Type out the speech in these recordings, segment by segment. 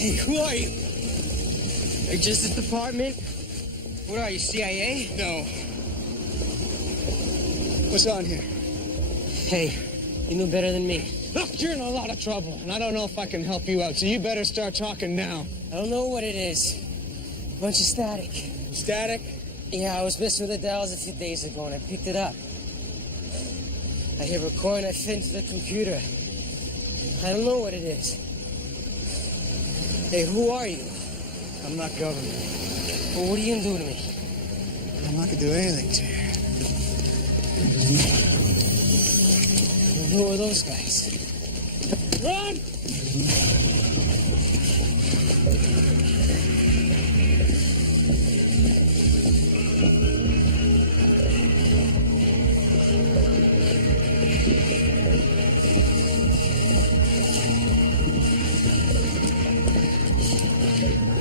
Hey, who are you? Are you Justice Department? What are you, CIA? No. What's on here? Hey, you know better than me. Look, you're in a lot of trouble, and I don't know if I can help you out, so you better start talking now. I don't know what it is. Bunch of static. Static? Yeah, I was messing with the dials a few days ago, and I picked it up. I hear a coin, I fit into the computer. I don't know what it is. Hey, who are you? I'm not government. Well, what are you gonna do to me? I'm not gonna do anything to you. Well, who are those guys? Run!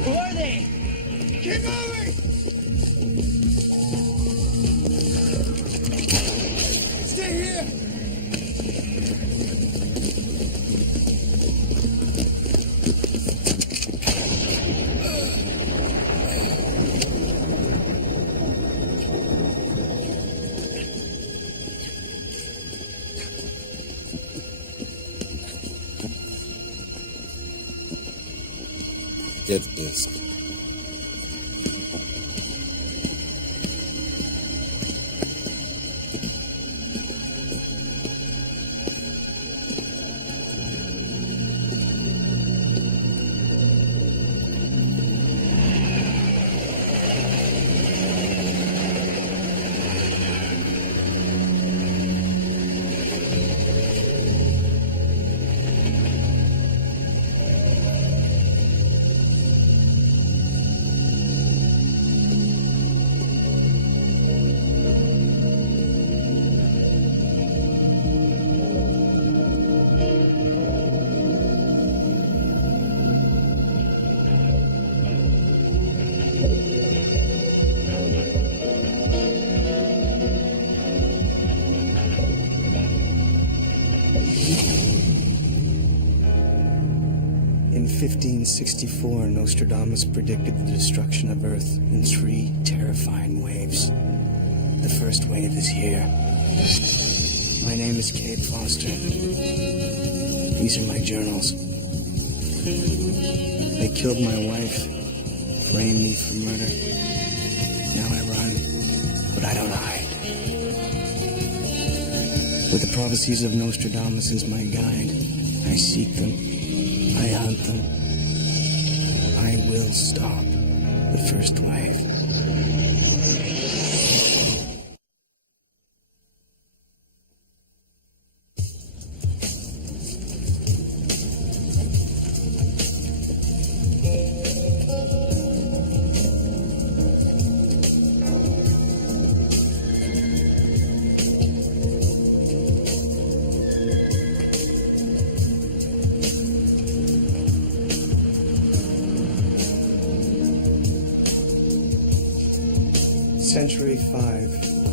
Who are they? Keep moving! Stay here! Get this. In 1564, Nostradamus predicted the destruction of Earth in 3 terrifying waves. The first wave is here. My name is Cade Foster. These are my journals. They killed my wife, framed me for murder. Now I run, but I don't hide. With the prophecies of Nostradamus as my guide, I seek them. I hunt them. I will stop the first wave. Century 5,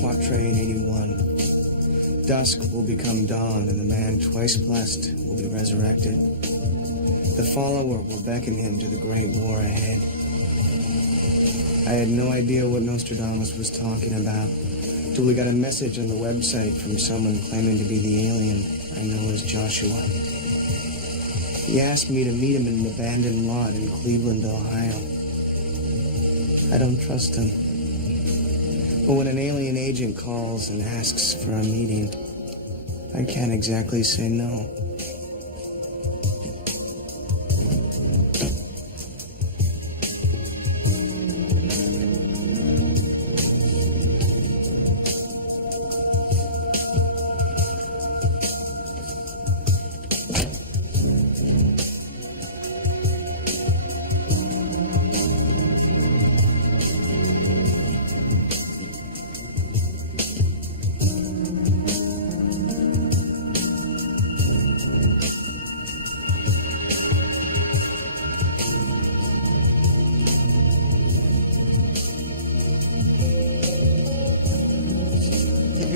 Quatrain 81. Dusk will become dawn, and the man twice blessed will be resurrected. The follower will beckon him to the great war ahead. I had no idea what Nostradamus was talking about till we got a message on the website from someone claiming to be the alien I know as Joshua. He asked me to meet him in an abandoned lot in Cleveland, Ohio. I don't trust him. But when an alien agent calls and asks for a meeting, I can't exactly say no.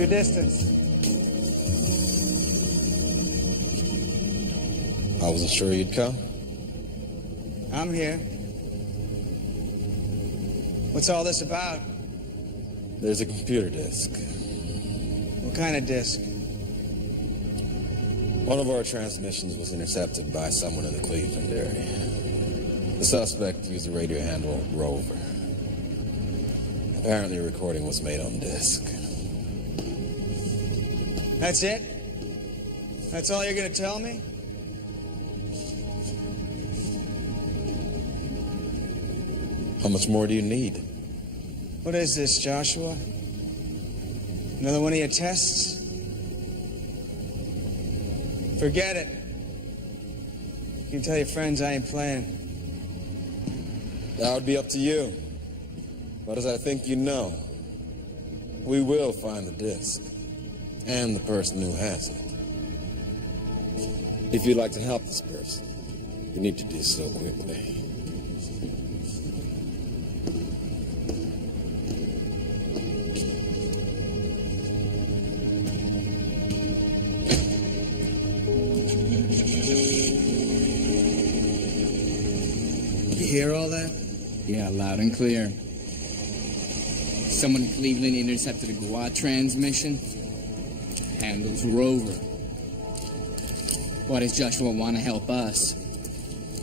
your distance. I wasn't sure you'd come. I'm here. What's all this about? There's a computer disk. What kind of disc? One of our transmissions was intercepted by someone in the Cleveland area. The suspect used the radio handle Rover. Apparently a recording was made on disk. That's it? That's all you're gonna tell me? How much more do you need? What is this, Joshua? Another one of your tests? Forget it. You can tell your friends I ain't playing. That would be up to you. But as I think you know, we will find the disk and the person who has it. If you'd like to help this person, you need to do so quickly. You hear all that? Yeah, loud and clear. Someone in Cleveland intercepted a GWA transmission. Handles Rover. Why does Joshua want to help us?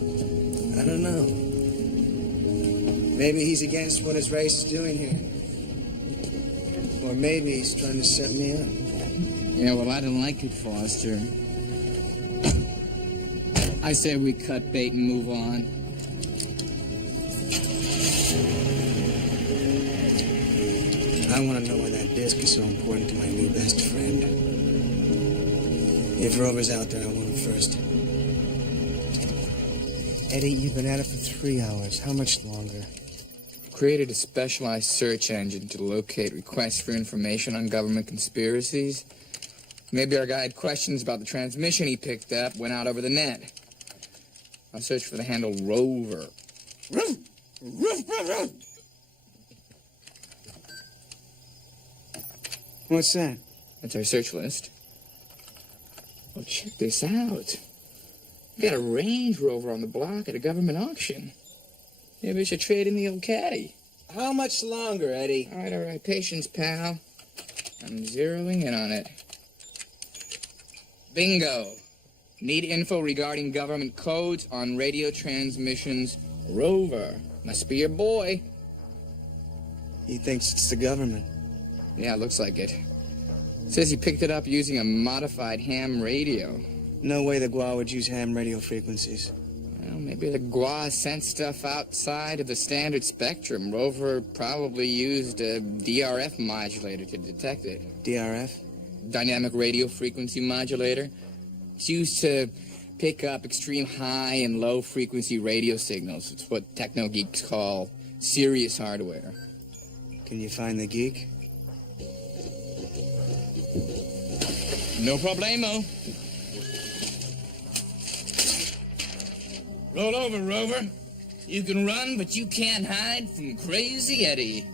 I don't know. Maybe he's against what his race is doing here. Or maybe he's trying to set me up. Yeah, well, I don't like it, Foster. I say we cut bait and move on. I want to know why that disc is so important to my new best friend. If Rover's out there, I want him first. Eddie, you've been at it for 3 hours. How much longer? Created a specialized search engine to locate requests for information on government conspiracies. Maybe our guy had questions about the transmission he picked up, went out over the net. I searched for the handle Rover. What's that? That's our search list. Well, check this out. We got a Range Rover on the block at a government auction. Maybe we should trade in the old caddy. How much longer, Eddie? All right. Patience, pal. I'm zeroing in on it. Bingo. Need info regarding government codes on radio transmissions. Rover. Must be your boy. He thinks it's the government. Yeah, looks like it. Says he picked it up using a modified ham radio. No way the GWA would use ham radio frequencies. Well, maybe the GWA sent stuff outside of the standard spectrum. Rover probably used a DRF modulator to detect it. DRF? Dynamic radio frequency modulator. It's used to pick up extreme high and low frequency radio signals. It's what techno geeks call serious hardware. Can you find the geek? No problemo. Roll over, Rover. You can run, but you can't hide from Crazy Eddie.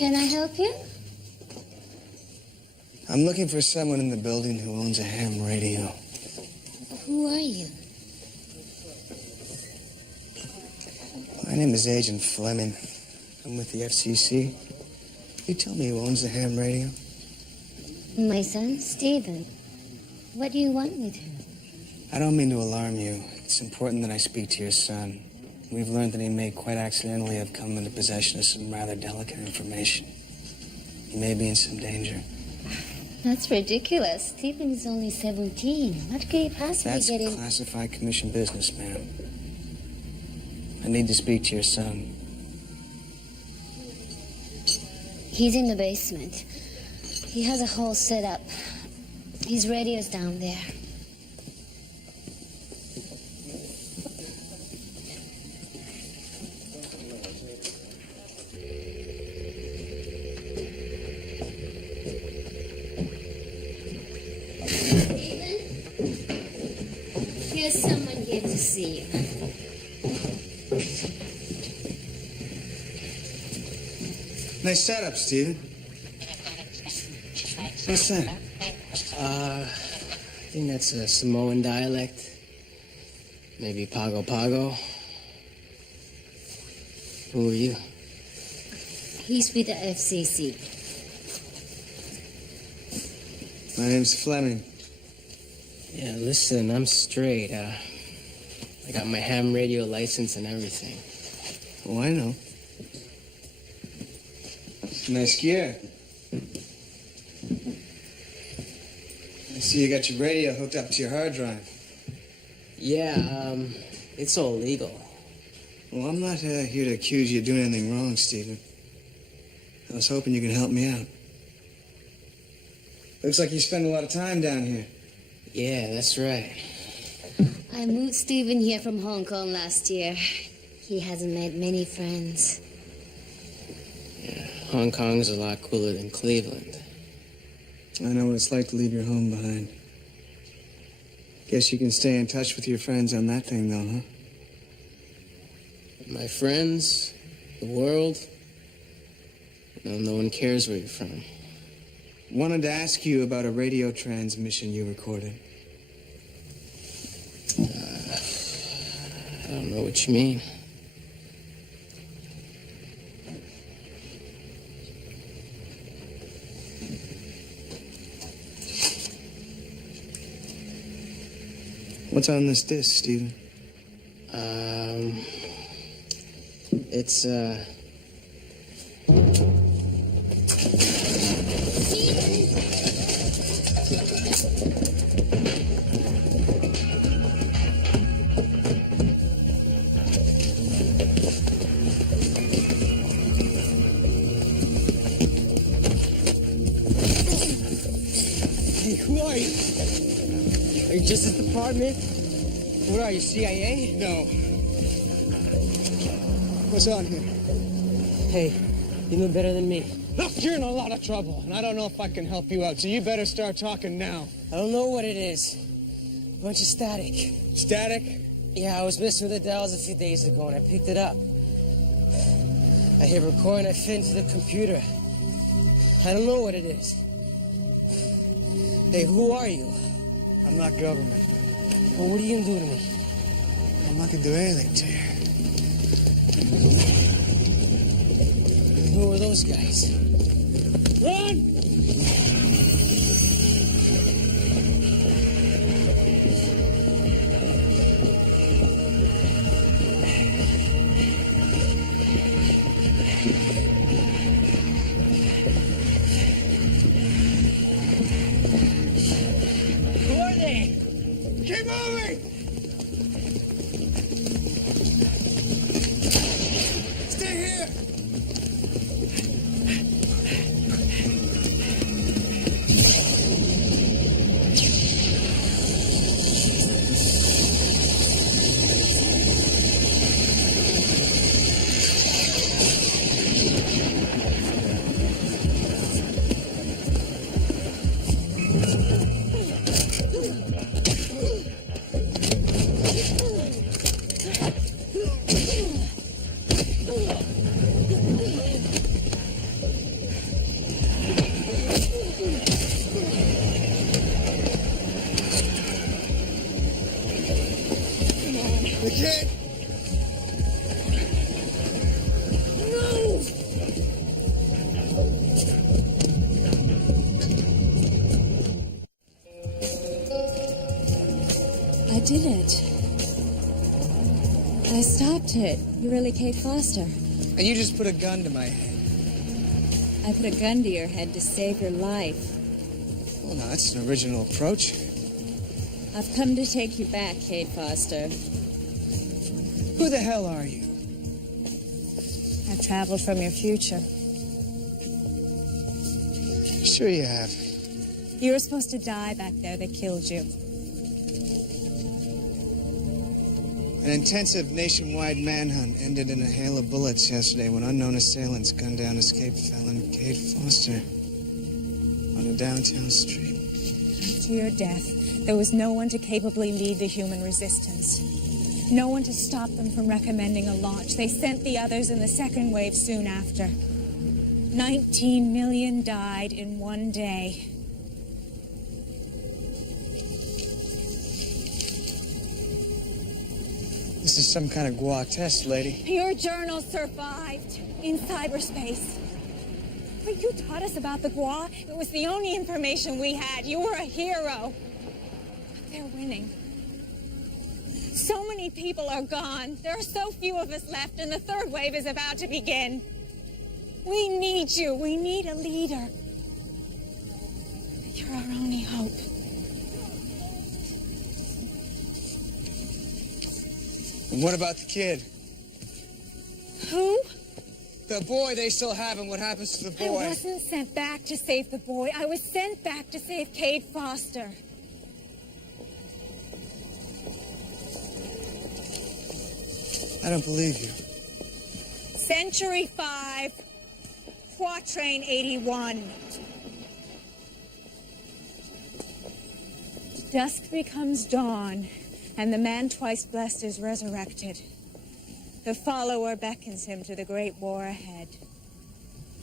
Can I help you? I'm looking for someone in the building who owns a ham radio. Who are you? My name is Agent Fleming. I'm with the FCC. You tell me who owns the ham radio? My son, Stephen. What do you want with him? I don't mean to alarm you. It's important that I speak to your son. We've learned that he may quite accidentally have come into possession of some rather delicate information. He may be in some danger. That's ridiculous. Stephen is only 17. What could he possibly That's get in? classified commission business, ma'am. I need to speak to your son. He's in the basement. He has a whole setup. His radio's down there. Here's someone here to see you. Nice setup, Stephen. What's that? I think that's a Samoan dialect. Maybe Pago Pago. Who are you? He's with the FCC. My name's Fleming. Yeah, listen, I'm straight. I got my ham radio license and everything. Oh, I know. Nice gear. I see you got your radio hooked up to your hard drive. Yeah, it's all legal. Well, I'm not here to accuse you of doing anything wrong, Stephen. I was hoping you could help me out. Looks like you spend a lot of time down here. Yeah, that's right. I moved Stephen here from Hong Kong last year. He hasn't made many friends. Yeah, Hong Kong's a lot cooler than Cleveland. I know what it's like to leave your home behind. Guess you can stay in touch with your friends on that thing, though, huh? My friends, the world, no one cares where you're from. Wanted to ask you about a radio transmission you recorded. I don't know what you mean. What's on this disc, Stephen? It's, Hey, who are you? Are you Justice Department? What are you, CIA? No. What's on here? Hey, you know better than me. Look, you're in a lot of trouble, and I don't know if I can help you out, so you better start talking now. I don't know what it is. Bunch of static. Static? Yeah, I was messing with the dials a few days ago and I picked it up. I hit record and I fit into the computer. I don't know what it is. Hey, who are you? I'm not government. Well, what are you gonna do to me? I'm not gonna do anything to you. Who are those guys? Run! Who are they? Keep moving! Stay here! I did it. I stopped it. You're really Kate Foster. And you just put a gun to my head. I put a gun to your head to save your life. Well, now, that's an original approach. I've come to take you back, Kate Foster. Who the hell are you? I've traveled from your future. Sure you have. You were supposed to die back there. They killed you. An intensive nationwide manhunt ended in a hail of bullets yesterday when unknown assailants gunned down escaped felon Kate Foster on a downtown street. After your death, there was no one to capably lead the human resistance. No one to stop them from recommending a launch. They sent the others in the second wave soon after. 19 million died in one day. This is some kind of Gua test, lady. Your journal survived in cyberspace. But you taught us about the Gua. It was the only information we had. You were a hero. But they're winning. So many people are gone. There are so few of us left, and the third wave is about to begin. We need you. We need a leader. You're our only hope. And what about the kid? Who? The boy they still have, and what happens to the boy? I wasn't sent back to save the boy. I was sent back to save Kate Foster. I don't believe you. Century 5, Quatrain 81. Dusk becomes dawn, and the man twice blessed is resurrected. The follower beckons him to the great war ahead.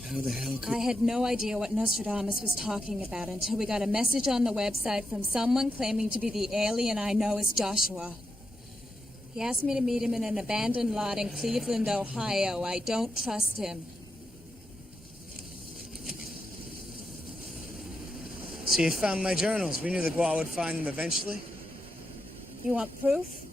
How the hell could... I had no idea what Nostradamus was talking about until we got a message on the website from someone claiming to be the alien I know as Joshua. He asked me to meet him in an abandoned lot in Cleveland, Ohio. I don't trust him. So you found my journals. We knew the Gua would find them eventually. You want proof?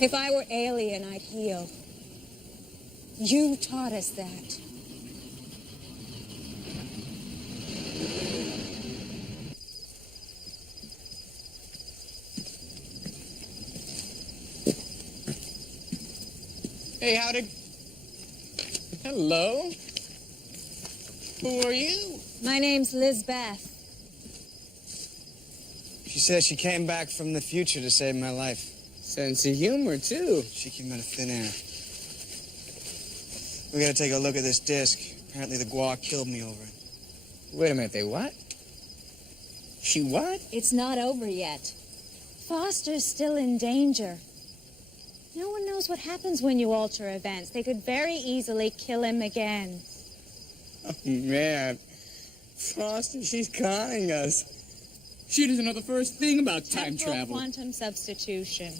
If I were alien, I'd heal. You taught us that. Hey, howdy. Hello. Who are you? My name's Lizbeth. She says she came back from the future to save my life. Sense of humor, too. She came out of thin air. We gotta take a look at this disc. Apparently the Gua killed me over it. Wait a minute, they what? She what? It's not over yet. Foster's still in danger. No one knows what happens when you alter events. They could very easily kill him again. Oh, man. Foster, she's conning us. She doesn't know the first thing about time Temporal travel. quantum substitution.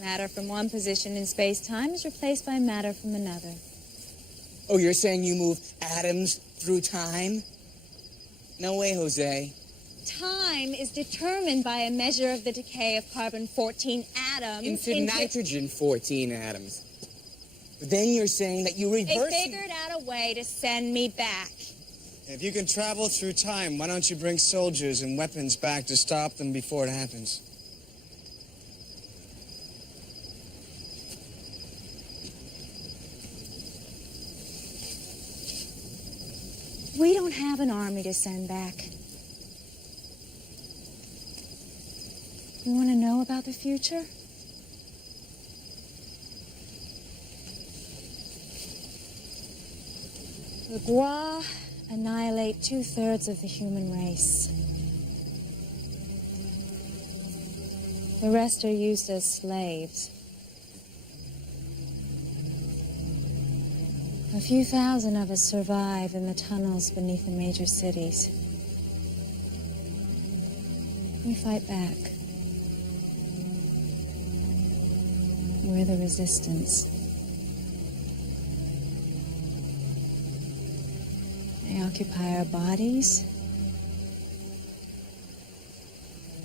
Matter from one position in space-time is replaced by matter from another. Oh, you're saying you move atoms through time? No way, Jose. Time is determined by a measure of the decay of carbon-14 atoms Into nitrogen-14 atoms. But then you're saying that you reverse... They figured out a way to send me back. If you can travel through time, why don't you bring soldiers and weapons back to stop them before it happens? We don't have an army to send back. You want to know about the future? The Gua annihilate 2/3 of the human race. The rest are used as slaves. A few thousand of us survive in the tunnels beneath the major cities. We fight back. We're the resistance. They occupy our bodies.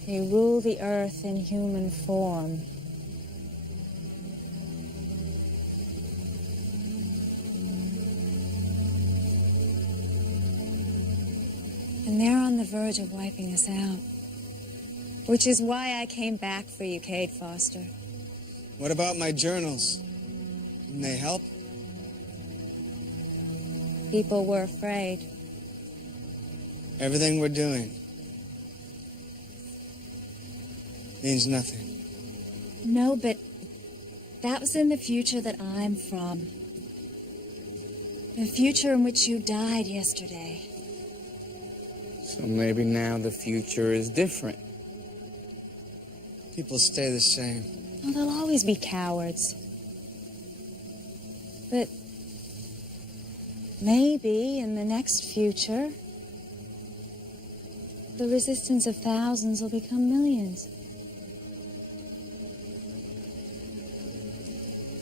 They rule the earth in human form. And they're on the verge of wiping us out. Which is why I came back for you, Cade Foster. What about my journals? Can they help? People were afraid. Everything we're doing means nothing. No, but that was in the future that I'm from. The future in which you died yesterday. So maybe now the future is different. People stay the same. Well, there'll always be cowards. But maybe in the next future, the resistance of thousands will become millions.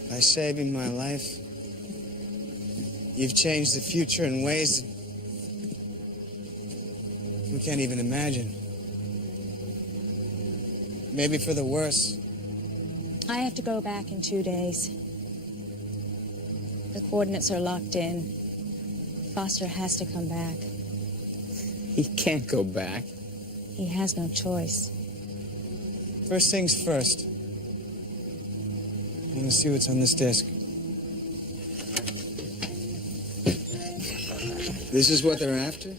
By saving my life, you've changed the future in ways that we can't even imagine. Maybe for the worse. I have to go back in 2 days. The coordinates are locked in. Foster has to come back. He can't go back. He has no choice. First things first. I want to see what's on this disc. This is what they're after?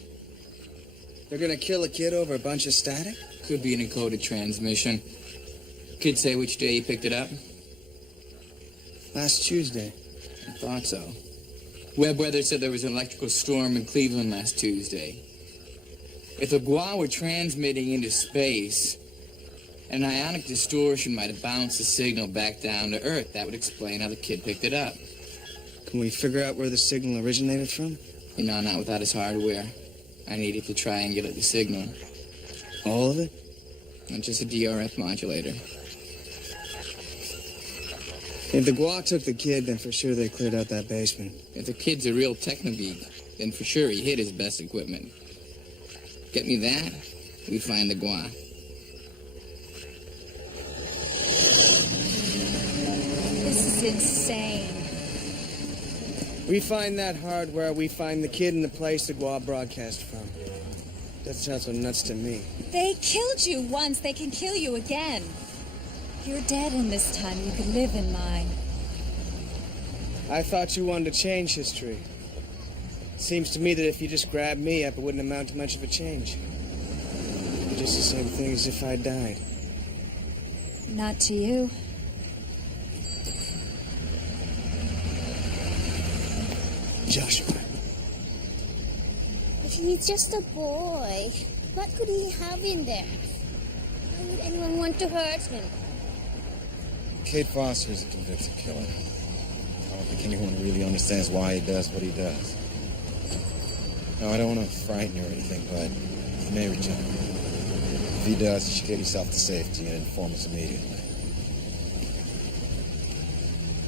They're gonna kill a kid over a bunch of static? Could be an encoded transmission. Kid say which day he picked it up? Last Tuesday. I thought so. Webb Weather said there was an electrical storm in Cleveland last Tuesday. If the Gua were transmitting into space, an ionic distortion might have bounced the signal back down to Earth. That would explain how the kid picked it up. Can we figure out where the signal originated from? You know, not without his hardware. I needed to triangulate the signal. All of it? Not just a DRF modulator. If the Gua took the kid, then for sure they cleared out that basement. If the kid's a real technogeek, then for sure he hid his best equipment. Get me that, we find the Gua. This is insane. We find that hardware, we find the kid in the place the Gua broadcast from. That sounds so nuts to me. They killed you once. They can kill you again. You're dead in this time. You could live in mine. I thought you wanted to change history. Seems to me that if you just grabbed me up, it wouldn't amount to much of a change. Just the same thing as if I died. Not to you. Joshua. But he's just a boy. What could he have in there? Why would anyone want to hurt him? Cade Foster is a convicted killer. I don't think anyone really understands why he does what he does. No, I don't want to frighten you or anything, but he may return. If he does, you should get yourself to safety and inform us immediately.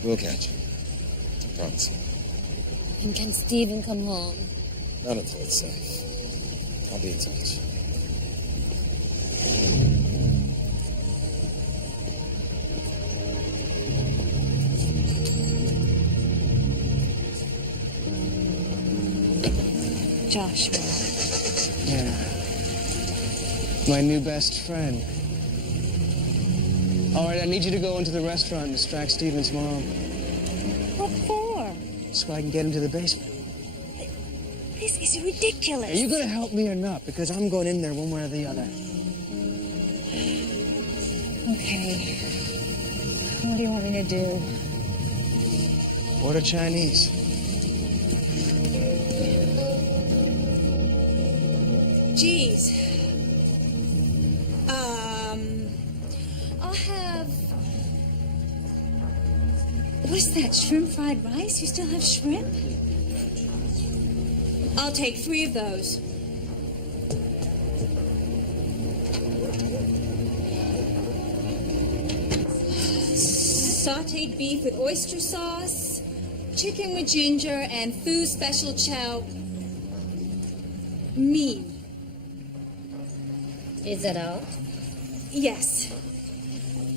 We'll catch him. I promise you. And can Stephen come home? Not until it's safe. I'll be in touch. Joshua. Yeah. My new best friend. All right, I need you to go into the restaurant and distract Stephen's mom What for? so I can get into the basement. This is ridiculous. Are you going to help me or not? Because I'm going in there one way or the other. Okay. What do you want me to do? Order Chinese. Geez. I'll have... What's that, shrimp fried rice? You still have shrimp? I'll take 3 of those. sautéed beef with oyster sauce, chicken with ginger, and Foo special chow mein. Is that all? Yes.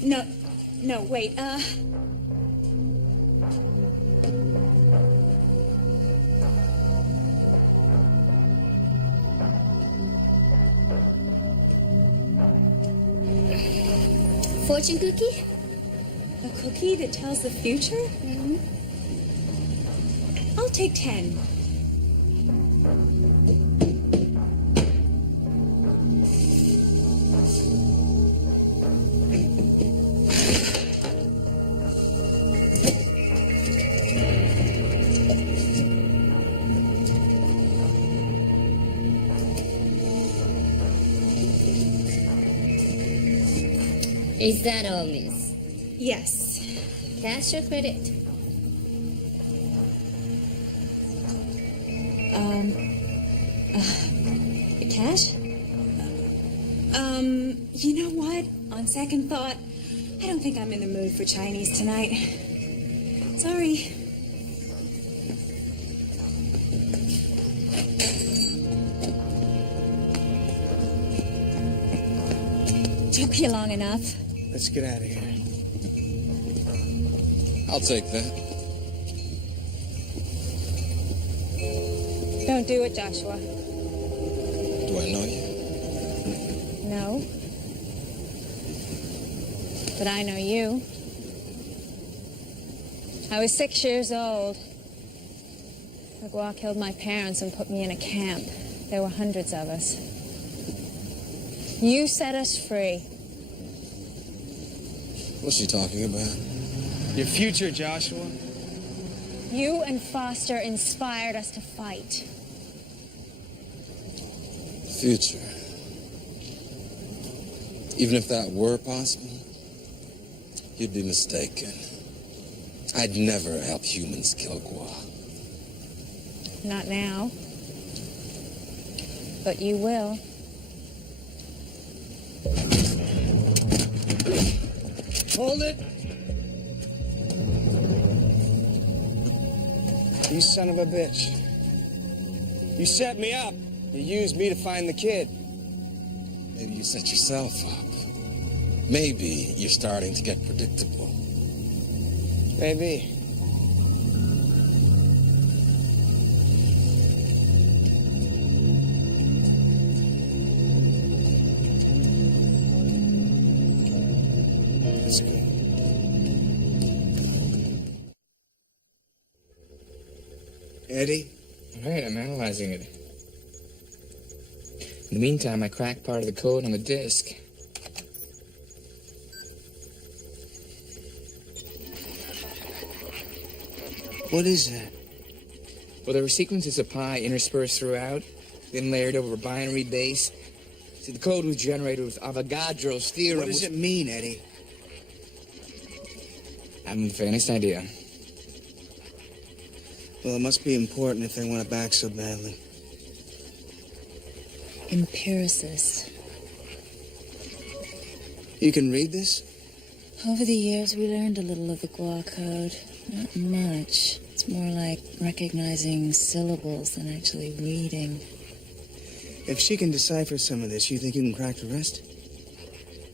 No, wait, Fortune cookie? a cookie that tells the future? Mm-hmm. I'll take 10. Is that all, miss? Yes. Cash or credit? Cash? You know what? On second thought, I don't think I'm in the mood for Chinese tonight. Sorry. Took you long enough. Let's get out of here. I'll take that. Don't do it, Joshua. Do I know you? No. But I know you. I was 6 years old. The Gua killed my parents and put me in a camp. There were hundreds of us. You set us free. What's she talking about? Your future, Joshua. You and Foster inspired us to fight. Future. Even if that were possible, you'd be mistaken. I'd never help humans kill Gua. Not now. But you will. Hold it! You son of a bitch. You set me up. You used me to find the kid. Maybe you set yourself up. Maybe you're starting to get predictable. Maybe. Let's go. Eddie? All right, I'm analyzing it. In the meantime, I cracked part of the code on the disk. What is that? Well, there were sequences of pi interspersed throughout, then layered over a binary base. See, the code was generated with Avogadro's theorem. What does it mean, Eddie? I haven't the faintest idea. Well, it must be important if they want it back so badly. Empiricist. You can read this? Over the years, we learned a little of the Gua code. Not much. It's more like recognizing syllables than actually reading. If she can decipher some of this, you think you can crack the rest?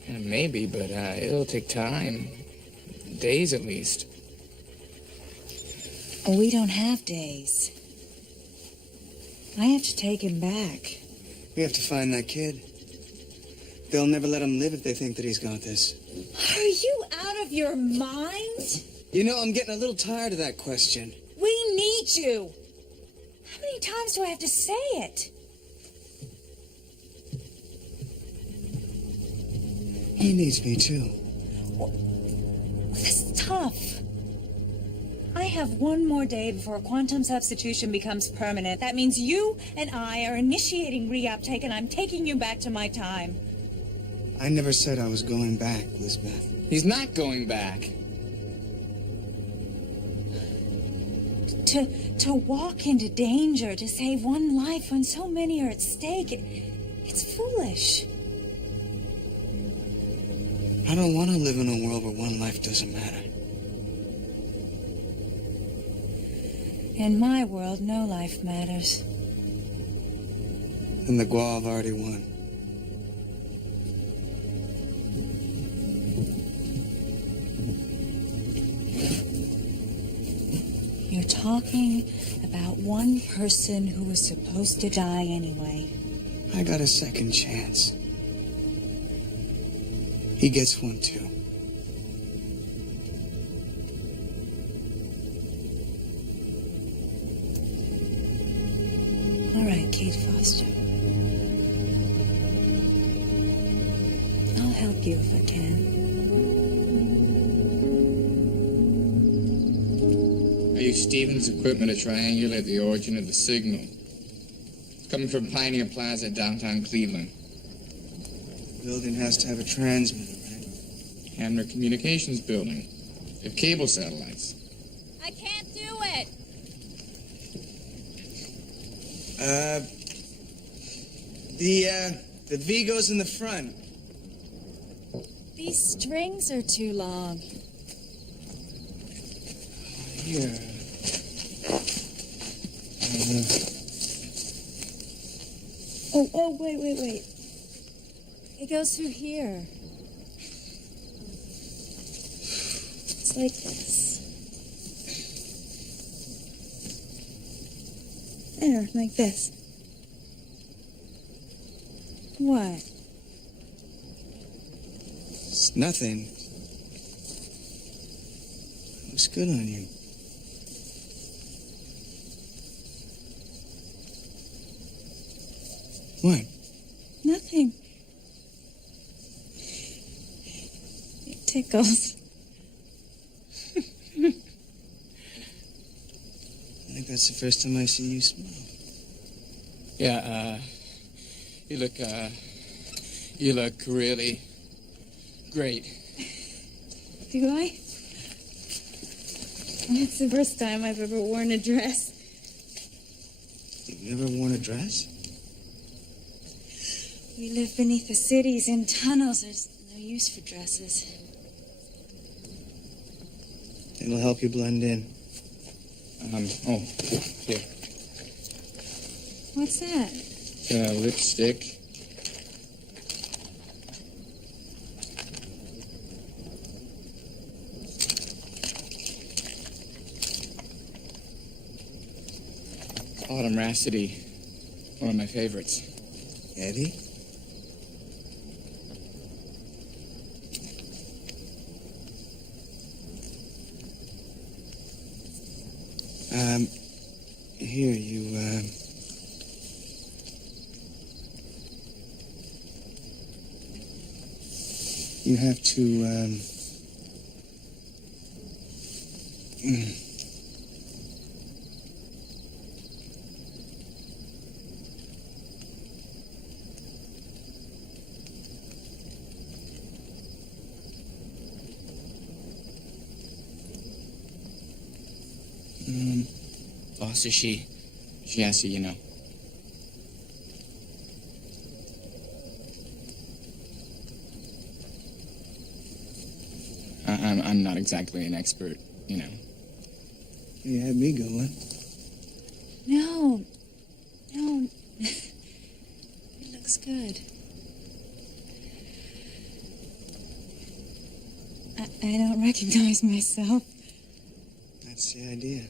Yeah, maybe, but it'll take time. Days, at least. Oh, we don't have days. I have to take him back. We have to find that kid. They'll never let him live if they think that he's got this. Are you out of your mind? You know, I'm getting a little tired of that question. We need you. How many times do I have to say it? He needs me, too. This is tough. I have one more day before quantum substitution becomes permanent. That means you and I are initiating reuptake, and I'm taking you back to my time. I never said I was going back, Lisbeth. He's not going back. To walk into danger to save one life when so many are at stake, it's foolish. I don't want to live in a world where one life doesn't matter. In my world, no life matters. And the Gua have already won. You're talking about one person who was supposed to die anyway. I got a second chance. He gets one too. All right, Kate Foster. I'll help you if I can. I used Stevens' equipment to triangulate the origin of the signal. It's coming from Pioneer Plaza, downtown Cleveland. The building has to have a transmitter, right? Hamner Communications Building. They have cable satellites. I can't do it. The V goes in the front. These strings are too long. Here. Oh, wait. It goes through here. It's like this. There, like this. What? It's nothing. Looks good on you. What? Nothing. It tickles. I think that's the first time I see you smile. Yeah, you look really great. Do I? It's the first time I've ever worn a dress. You've never worn a dress? We live beneath the cities in tunnels. There's no use for dresses. It'll help you blend in. Here. What's that? Lipstick. Autumn Rhapsody, one of my favorites. Eddie? Here, you have to, Boss, is she asked you, you know. I'm not exactly an expert, you know. you had me going. No. It looks good. I don't recognize myself. That's the idea.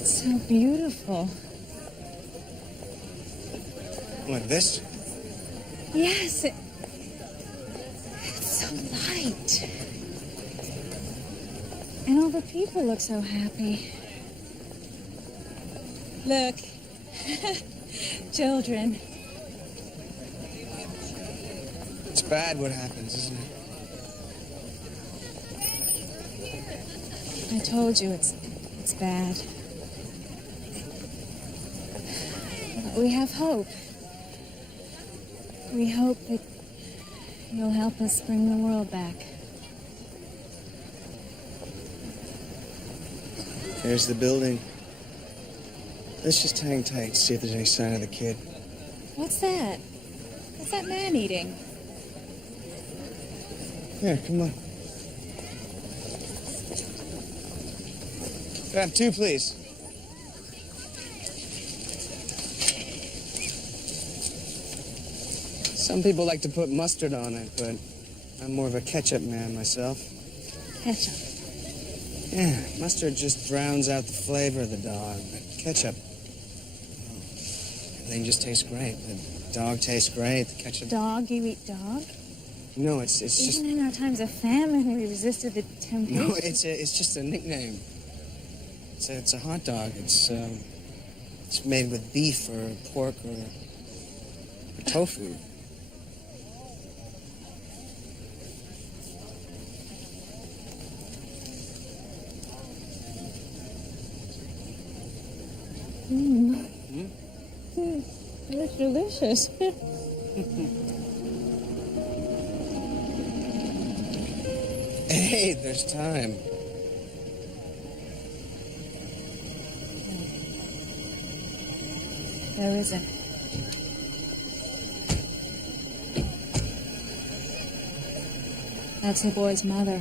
It's so beautiful. What, this? Yes, it's so light. And all the people look so happy. Look. Children. It's bad what happens, isn't it? I told you it's bad. But we have hope. We hope that you'll help us bring the world back. There's the building. Let's just hang tight, see if there's any sign of the kid. What's that? What's that man eating? Here, come on. Grab 2, please. Some people like to put mustard on it, but I'm more of a ketchup man myself. Ketchup. Yeah, mustard just drowns out the flavor of the dog, but ketchup, oh, everything just tastes great. The dog tastes great, the ketchup... Dog? You eat dog? No, it's just... Even in our times of famine, we resisted the temptation. No, it's just a nickname. It's a hot dog. It's made with beef or pork or tofu. That's delicious. Hey, there's time. There isn't. That's the boy's mother.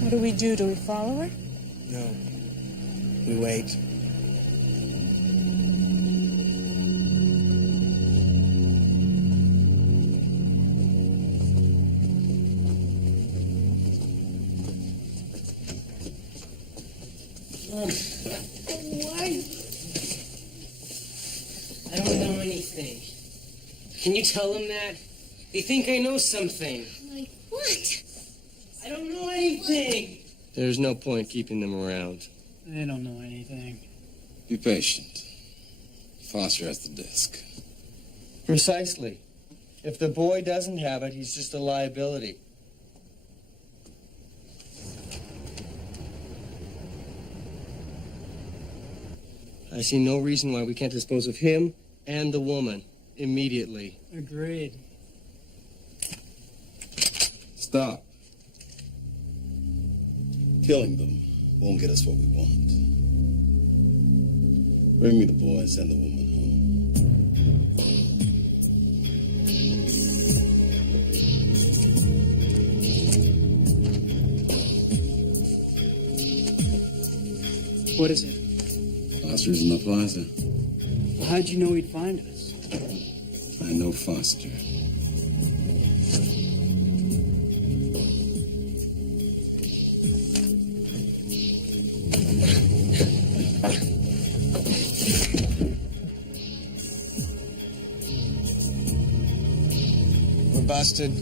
What do we do? Do we follow her? No. We wait. Why? I don't know anything. Can you tell them that? They think I know something. Like what? I don't know anything. There's no point keeping them around. They don't know anything. Be patient. Foster has the disc. Precisely. If the boy doesn't have it, he's just a liability. I see no reason why we can't dispose of him and the woman immediately. Agreed. Stop. Killing them won't get us what we want. Bring me the boy and send the woman home. What is it? Foster's in the plaza. Well, how'd you know he'd find us? I know Foster. We're busted.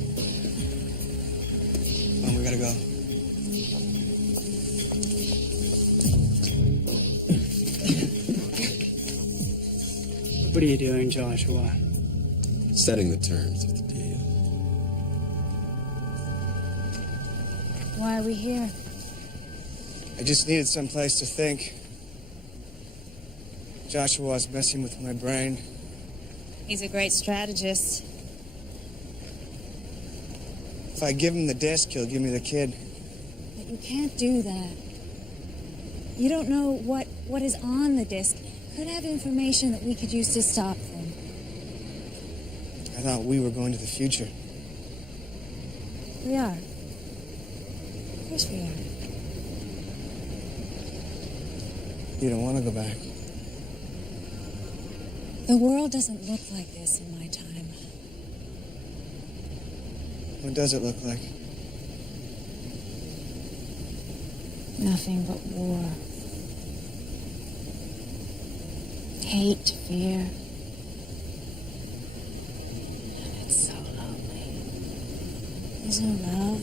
Oh, we gotta go. What are you doing, Joshua? Setting the terms of the deal. Why are we here? I just needed some place to think. Joshua was messing with my brain. He's a great strategist. If I give him the disc, he'll give me the kid. But you can't do that. You don't know what is on the disc. Could have information that we could use to stop them. I thought we were going to the future. We are. Of course we are. You don't want to go back. The world doesn't look like this in my time. What does it look like? Nothing but war. Hate, fear. And it's so lonely. There's no love,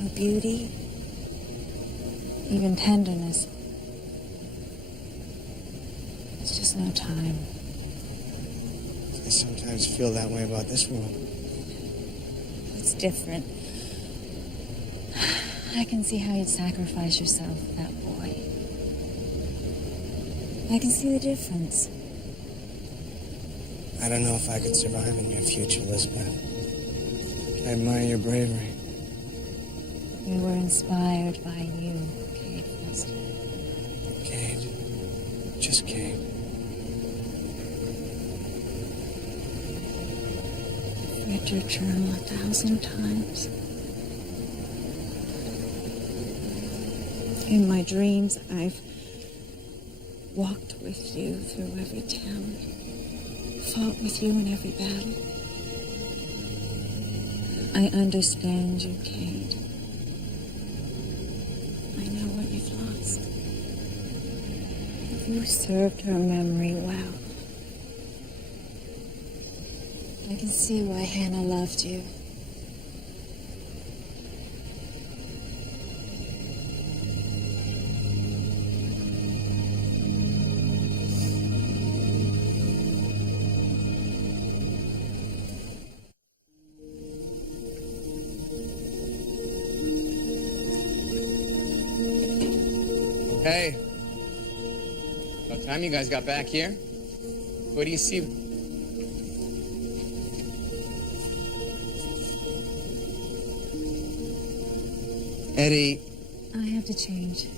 no beauty, even tenderness. There's just no time. I sometimes feel that way about this world. It's different. I can see how you'd sacrifice yourself for that boy. I can see the difference. I don't know if I could survive in your future, Elizabeth. I admire your bravery. We were inspired by you, Kate Foster. Kate. Just Kate. I've read your journal 1,000 times. In my dreams, I've walked with you through every town, fought with you in every battle. I understand you, Kate. I know what you've lost. You served her memory well. I can see why Hannah loved you. Hey. About time you guys got back here. What do you see? Eddie. I have to change.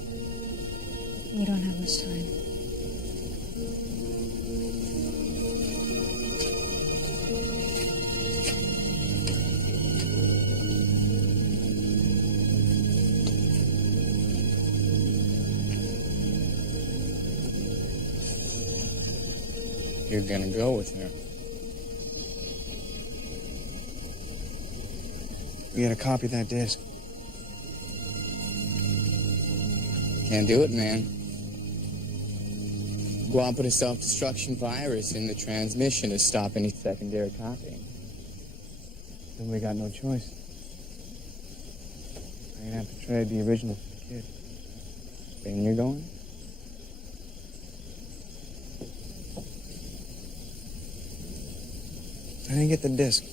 We don't have much time. You're gonna go with her. We gotta copy that disc. Can't do it, man. Guam put a self-destruction virus in the transmission to stop any secondary copying. Then we got no choice. I'm gonna have to trade the original for the kid. Then you're going? I didn't get the disc.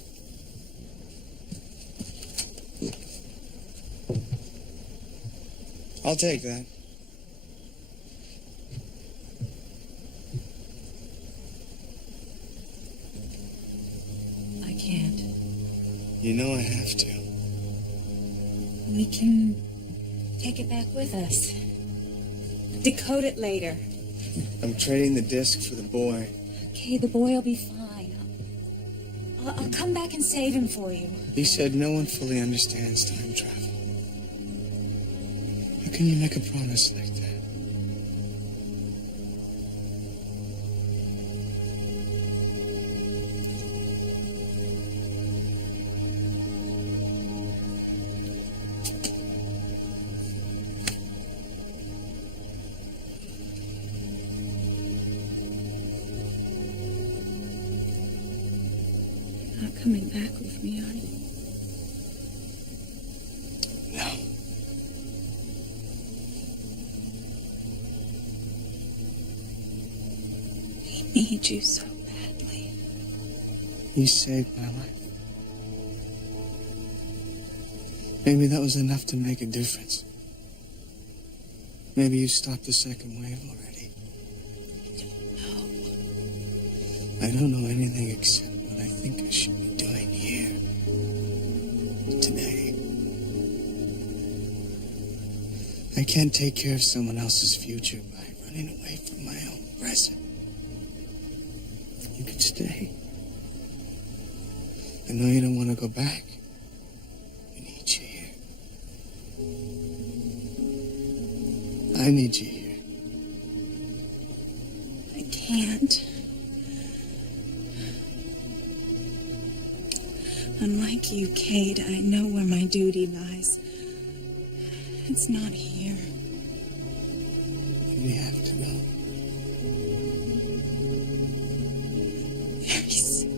I'll take that. I can't. You know I have to. We can take it back with us. Decode it later. I'm trading the disc for the boy. Okay, the boy will be fine. I'll come back and save him for you. You said no one fully understands time travel. How can you make a promise like that? Not coming back with me, are you? No. He needs you so badly. You saved my life. Maybe that was enough to make a difference. Maybe you stopped the second wave already. I don't know anything except what I think I should be doing here. Today. I can't take care of someone else's future by running away from my own present. You can stay. I know you don't want to go back. We need you here. I need you here. I can't. Unlike you, Kate, I know where my duty lies. It's not here. We have to go. Very soon.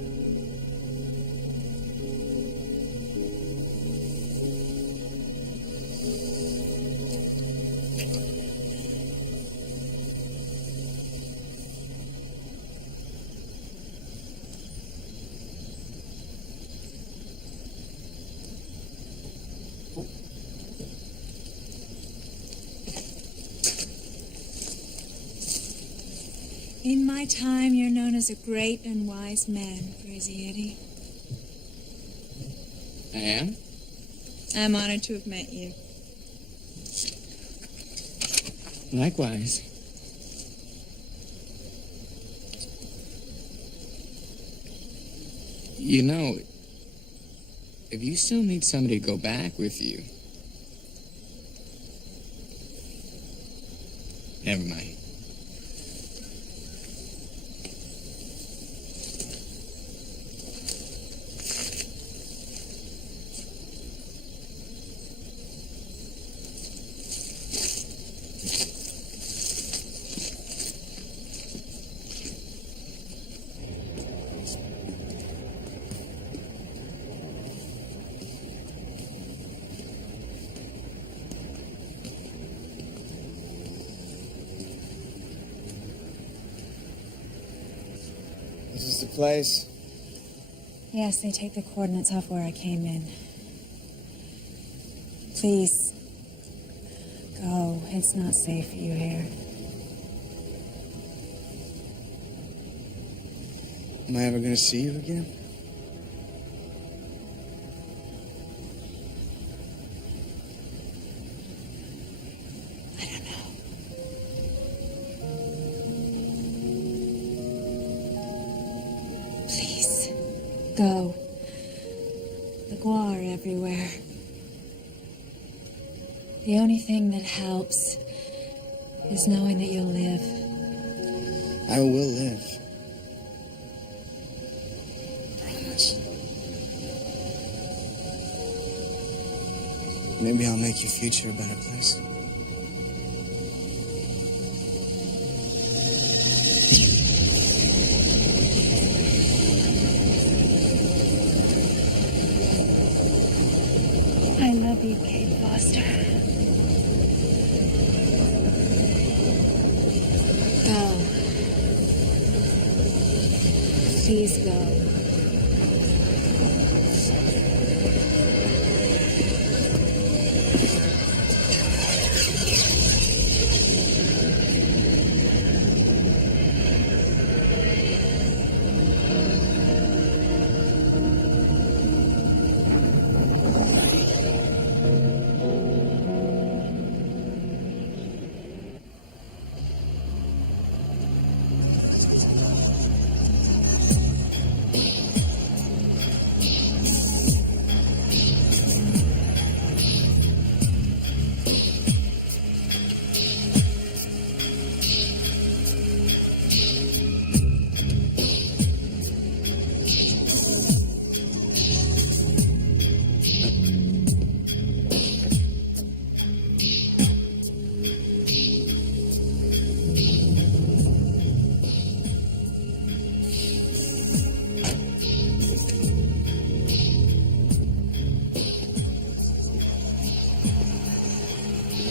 In my time, you're known as a great and wise man, Crazy Eddie. I am? I'm honored to have met you. Likewise. You know, if you still need somebody to go back with you, never mind. This is the place? Yes, they take the coordinates off where I came in. Please, go. It's not safe for you here. Am I ever gonna see you again? I don't know. Please, go. The Gua are everywhere. The only thing that helps is knowing that you'll live. I will live. Promise. Maybe I'll make your future a better place. I love you, Kate Foster. Go. Please go.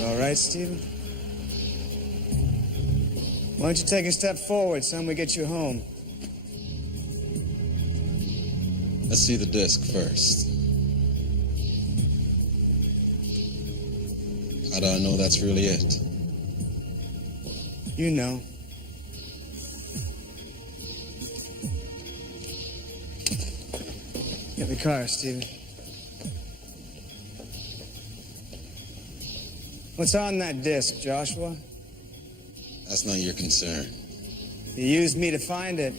All right, Stephen? Why don't you take a step forward, son? We get you home. Let's see the disc first. How do I know that's really it? You know. Get the car, Stephen. What's on that disc, Joshua? That's not your concern. You used me to find it.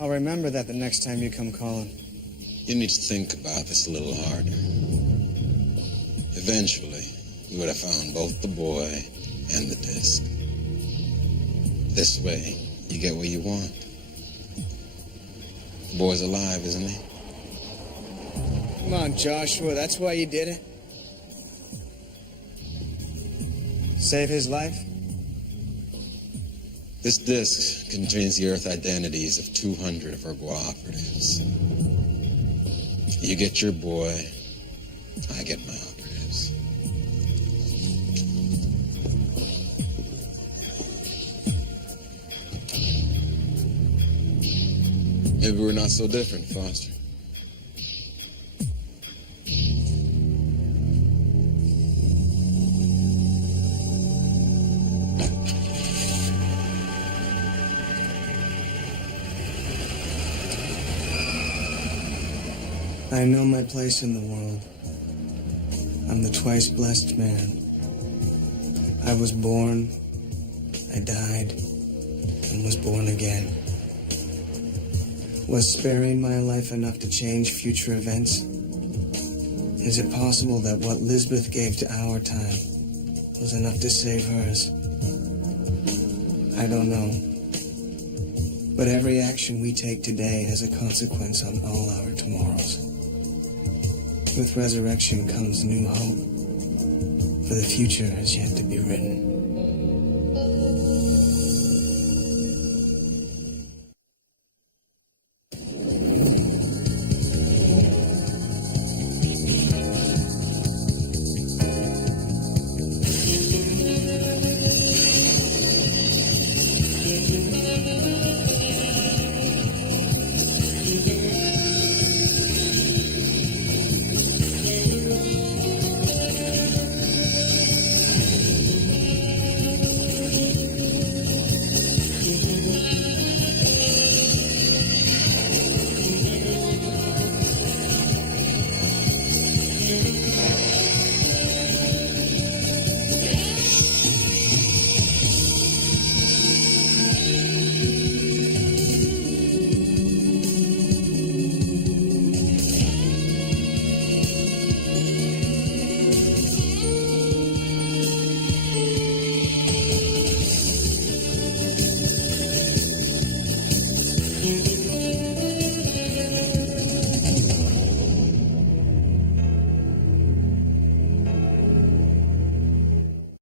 I'll remember that the next time you come calling. You need to think about this a little harder. Eventually, you would have found both the boy and the disc. This way, you get what you want. The boy's alive, isn't he? Come on, Joshua, that's why you did it? Save his life? This disc contains the Earth identities of 200 of our Gua operatives. You get your boy, I get my operatives. Maybe we're not so different, Foster. I know my place in the world. I'm the twice blessed man. I was born, I died, and was born again. Was sparing my life enough to change future events? Is it possible that what Lisbeth gave to our time was enough to save hers? I don't know. But every action we take today has a consequence on all our tomorrows. With resurrection comes new hope, for the future has yet to be written.